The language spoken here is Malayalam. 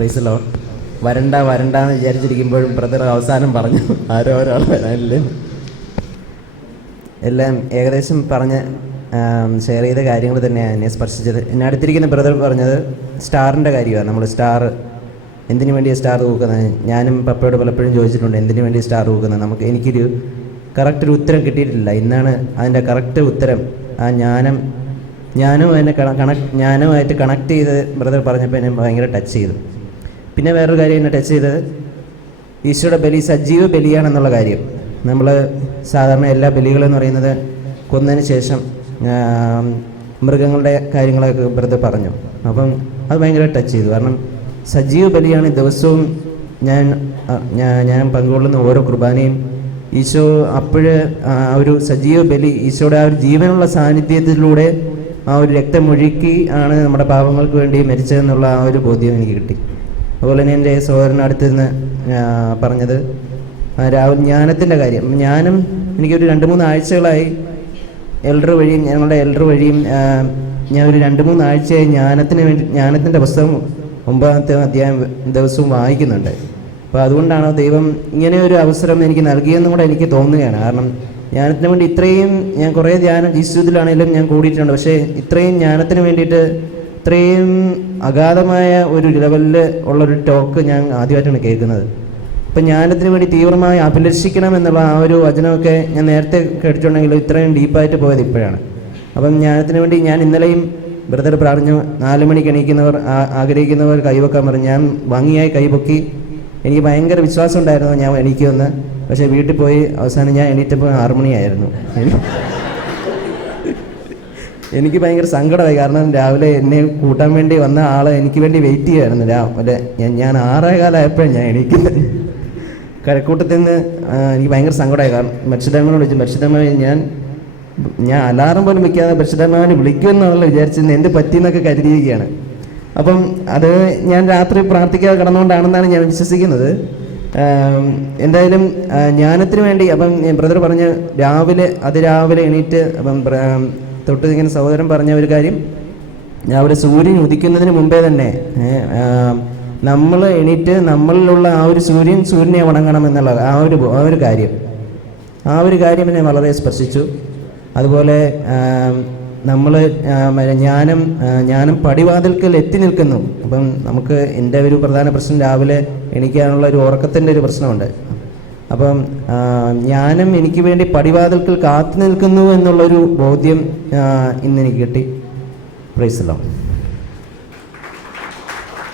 Price Lord. വരണ്ടെന്ന് വിചാരിച്ചിരിക്കുമ്പോഴും ബ്രദർ അവസാനം പറഞ്ഞു ആരോ ഒരാൾ വരാനില്ല. എല്ലാം ഏകദേശം പറഞ്ഞ് ഷെയർ ചെയ്ത കാര്യങ്ങൾ തന്നെയാണ് എന്നെ സ്പർശിച്ചത്. എന്നെ അടുത്തിരിക്കുന്ന ബ്രദർ പറഞ്ഞത് സ്റ്റാറിൻ്റെ കാര്യമാണ്. നമ്മൾ സ്റ്റാർ എന്തിനു വേണ്ടിയാണ് സ്റ്റാർ തൂക്കുന്നത്? ഞാനും പപ്പയോട് പലപ്പോഴും ചോദിച്ചിട്ടുണ്ട്, എന്തിനു വേണ്ടി സ്റ്റാർ തൂക്കുന്നത്? എനിക്കൊരു കറക്റ്റൊരു ഉത്തരം കിട്ടിയിട്ടില്ല. ഇന്നാണ് അതിൻ്റെ കറക്റ്റ് ഉത്തരം. ആ ജ്ഞാനവുമായിട്ട് കണക്ട് ചെയ്ത് ബ്രദർ പറഞ്ഞപ്പോൾ എന്നെ ഭയങ്കര ടച്ച് ചെയ്തു. പിന്നെ വേറൊരു കാര്യം എന്നെ ടച്ച് ചെയ്തത് ഈശോയുടെ ബലി സജീവ ബലിയാണെന്നുള്ള കാര്യം. നമ്മൾ സാധാരണ എല്ലാ ബലികളെന്ന് പറയുന്നത് കൊന്നതിന് ശേഷം മൃഗങ്ങളുടെ കാര്യങ്ങളൊക്കെ ബ്രദർ പറഞ്ഞു. അപ്പം അത് ഭയങ്കര ടച്ച് ചെയ്തു. കാരണം സജീവ ബലിയാണ്. ദിവസവും ഞാൻ പങ്കുകൊള്ളുന്ന ഓരോ കുർബാനയും ഈശോ അപ്പോഴ് ആ ഒരു സജീവ ബലി, ഈശോയുടെ ആ ഒരു ജീവനുള്ള സാന്നിധ്യത്തിലൂടെ ആ ഒരു രക്തമൊഴുക്കി ആണ് നമ്മുടെ പാപങ്ങൾക്ക് വേണ്ടി മരിച്ചതെന്നുള്ള ആ ഒരു ബോധ്യം എനിക്ക് കിട്ടി. അതുപോലെ തന്നെ എൻ്റെ സഹോദരനടുത്ത് നിന്ന് പറഞ്ഞത് രാവിലെ ജ്ഞാനത്തിൻ്റെ കാര്യം. ജ്ഞാനം എനിക്കൊരു 2-3 ആഴ്ചകളായി ഞങ്ങളുടെ എൽഡർ വഴിയും ഞാൻ ഒരു 2-3 ആഴ്ചയായി ജ്ഞാനത്തിൻ്റെ പുസ്തകം 9ാമത്തെ അധ്യായം ദിവസവും വായിക്കുന്നുണ്ട്. അപ്പോൾ അതുകൊണ്ടാണ് ദൈവം ഇങ്ങനെ ഒരു അവസരം എനിക്ക് നൽകിയെന്നും കൂടെ എനിക്ക് തോന്നുകയാണ്. കാരണം ജ്ഞാനത്തിന് വേണ്ടി ഇത്രയും ഞാൻ കുറേ ധ്യാനം ഈശ്വരത്തിലാണെങ്കിലും ഞാൻ കൂടിയിട്ടുണ്ട്. പക്ഷേ ഇത്രയും ജ്ഞാനത്തിന് വേണ്ടിയിട്ട് ഇത്രയും അഗാധമായ ഒരു ലെവലിൽ ഉള്ളൊരു ടോക്ക് ഞാൻ ആദ്യമായിട്ടാണ് കേൾക്കുന്നത്. അപ്പം ജ്ഞാനത്തിന് വേണ്ടി തീവ്രമായി അഭിലഷിക്കണം എന്നുള്ള ആ ഒരു വചനമൊക്കെ ഞാൻ നേരത്തെ കേട്ടിട്ടുണ്ടെങ്കിലും ഇത്രയും ഡീപ്പായിട്ട് പോയത് ഇപ്പോഴാണ്. അപ്പം ജ്ഞാനത്തിന് വേണ്ടി ഞാൻ ഇന്നലെയും ബ്രദർ പറഞ്ഞു, 4 മണിക്ക് എണീക്കുന്നവർ ആഗ്രഹിക്കുന്നവർ കൈവെക്കാൻ പറഞ്ഞു. ഞാൻ ഭംഗിയായി കൈപൊക്കി. എനിക്ക് ഭയങ്കര വിശ്വാസം ഉണ്ടായിരുന്നു ഞാൻ എണീക്കുമെന്ന്. പക്ഷേ വീട്ടിൽ പോയി അവസാനം ഞാൻ എണീറ്റപ്പോൾ 6 മണിയായിരുന്നു. എനിക്ക് ഭയങ്കര സങ്കടമായി. കാരണം രാവിലെ എന്നെ കൂട്ടാൻ വേണ്ടി വന്ന ആൾ എനിക്ക് വേണ്ടി വെയിറ്റ് ചെയ്യുമായിരുന്നു. രാവിലെ ഞാൻ 6:15 ഞാൻ എണീക്കുന്നത്. കരക്കൂട്ടത്തിൽ നിന്ന് എനിക്ക് ഭയങ്കര സങ്കടമായി. കാരണം ബർഷിദാമ്മയോട് വിളിച്ചു. ബർഷിദാമ്മ ഞാൻ അലാറം പോലും വെക്കാതെ ബർഷിദാമ്മനെ വിളിക്കുമെന്നുള്ള വിചാരിച്ചിരുന്നു. എന്ത് പറ്റിയെന്നൊക്കെ കരുതിയിരിക്കുകയാണ്. അപ്പം അത് ഞാൻ രാത്രി പ്രാർത്ഥിക്കാതെ കിടന്നുകൊണ്ടാണെന്നാണ് ഞാൻ വിശ്വസിക്കുന്നത്. എന്തായാലും ജ്ഞാനത്തിന് വേണ്ടി അപ്പം ബ്രദർ പറഞ്ഞ് അതിരാവിലെ എണീറ്റ് അപ്പം തൊട്ട് ഇങ്ങനെ സഹോദരൻ പറഞ്ഞ ഒരു കാര്യം, രാവിലെ സൂര്യൻ ഉദിക്കുന്നതിന് മുമ്പേ തന്നെ നമ്മൾ എണീറ്റ് നമ്മളിലുള്ള ആ ഒരു സൂര്യനെ വണങ്ങണം എന്നുള്ള ആ ഒരു കാര്യം എന്നെ വളരെ സ്പർശിച്ചു. അതുപോലെ നമ്മൾ ജ്ഞാനം പടിവാതിൽക്കൽ എത്തി നിൽക്കുന്നു. അപ്പം നമുക്ക് എൻ്റെ ഒരു പ്രധാന പ്രശ്നം രാവിലെ എണീക്കാനുള്ള ഒരു ഉറക്കത്തിൻ്റെ ഒരു പ്രശ്നമുണ്ട്. അപ്പം ജ്ഞാനം എനിക്ക് വേണ്ടി പടിവാതിൽക്കൽ കാത്തു നിൽക്കുന്നു എന്നുള്ളൊരു ബോധ്യം ഇന്നെനിക്ക് കിട്ടി. Praise the Lord.